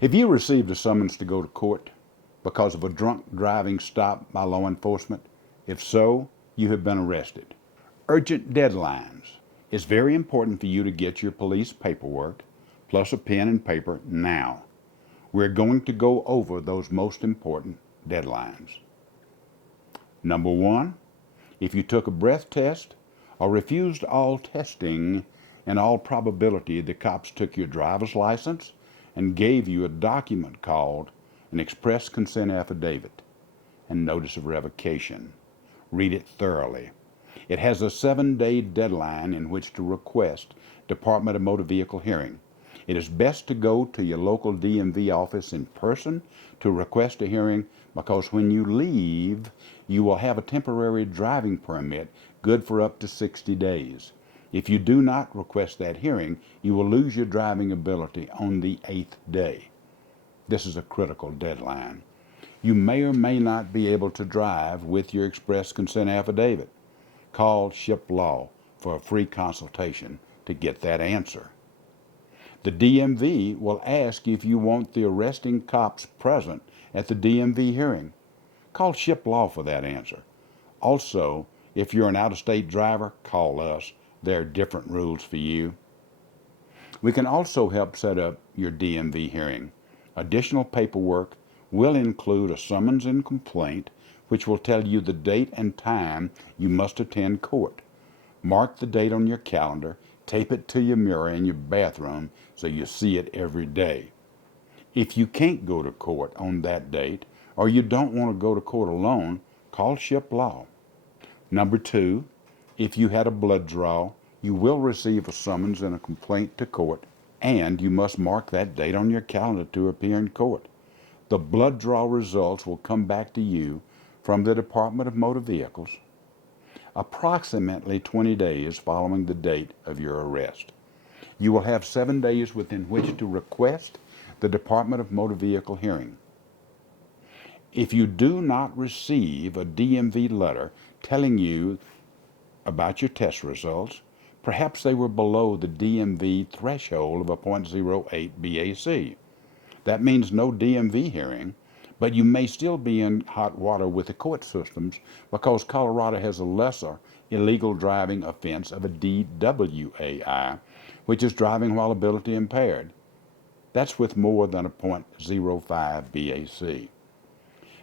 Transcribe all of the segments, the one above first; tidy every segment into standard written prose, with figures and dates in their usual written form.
Have you received a summons to go to court because of a drunk driving stop by law enforcement? If so, you have been arrested. Urgent deadlines. It's very important for you to get your police paperwork plus a pen and paper now. We're going to go over those most important deadlines. Number 1, if you took a breath test or refused all testing, in all probability the cops took your driver's license and gave you a document called an Express Consent Affidavit and Notice of Revocation. Read it thoroughly. It has a 7-day deadline in which to request Department of Motor Vehicle hearing. It is best to go to your local DMV office in person to request a hearing, because when you leave, you will have a temporary driving permit good for up to 60 days. If you do not request that hearing, you will lose your driving ability on the 8th day. This is a critical deadline. You may or may not be able to drive with your Express Consent Affidavit. Call Shipp Law for a free consultation to get that answer. The DMV will ask if you want the arresting cops present at the DMV hearing. Call Shipp Law for that answer. Also, if you're an out-of-state driver, call us. There are different rules for you. We can also help set up your DMV hearing. Additional paperwork will include a summons and complaint, which will tell you the date and time you must attend court. Mark the date on your calendar, tape it to your mirror in your bathroom so you see it every day. If you can't go to court on that date, or you don't want to go to court alone, call Shipp Law. Number 2, if you had a blood draw, you will receive a summons and a complaint to court, and you must mark that date on your calendar to appear in court. The blood draw results will come back to you from the Department of Motor Vehicles approximately 20 days following the date of your arrest. You will have 7 days within which to request the Department of Motor Vehicle hearing. If you do not receive a DMV letter telling you about your test results, perhaps they were below the DMV threshold of a .08 BAC. That means no DMV hearing, but you may still be in hot water with the court systems because Colorado has a lesser illegal driving offense of a DWAI, which is driving while ability impaired. That's with more than a .05 BAC.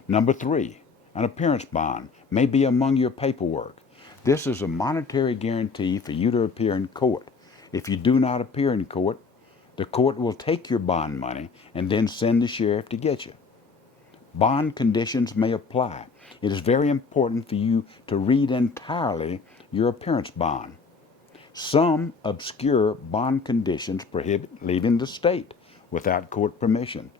Number 3, an appearance bond may be among your paperwork. This is a monetary guarantee for you to appear in court. If you do not appear in court, the court will take your bond money and then send the sheriff to get you. Bond conditions may apply. It is very important for you to read entirely your appearance bond. Some obscure bond conditions prohibit leaving the state without court permission.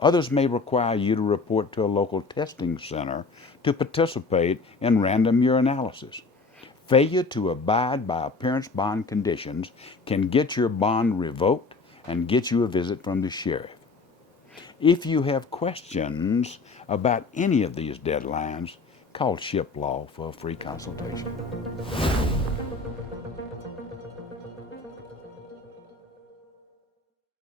Others may require you to report to a local testing center to participate in random urinalysis. Failure to abide by appearance bond conditions can get your bond revoked and get you a visit from the sheriff. If you have questions about any of these deadlines, call Shipp Law for a free consultation.